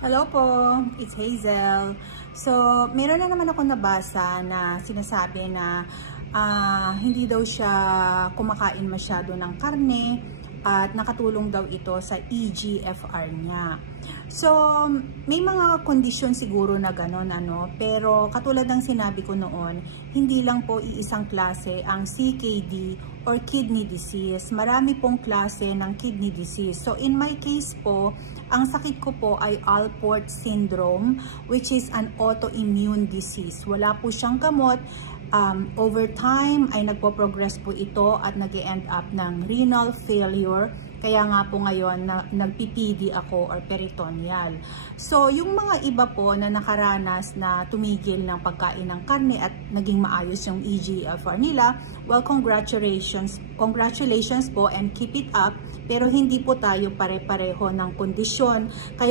Hello po, it's Hazel. So, meron na naman ako nabasa na sinasabi na hindi daw siya kumakain masyado ng karne at nakatulong daw ito sa EGFR niya. So, may mga kondisyon siguro na gano'n, pero katulad ng sinabi ko noon, hindi lang po iisang klase ang CKD or kidney disease. Marami pong klase ng kidney disease. So, in my case po, ang sakit ko po ay Alport syndrome, which is an autoimmune disease. Wala po siyang gamot. Over time ay nagpo-progress po ito at nag-end up ng renal failure. Kaya nga po ngayon nagpipidi ako or peritoneal. So yung mga iba po na nakaranas na tumigil ng pagkain ng karne at naging maayos yung EGFR nila, well, congratulations po and keep it up. Pero hindi po tayo pare-pareho ng kondisyon. Kaya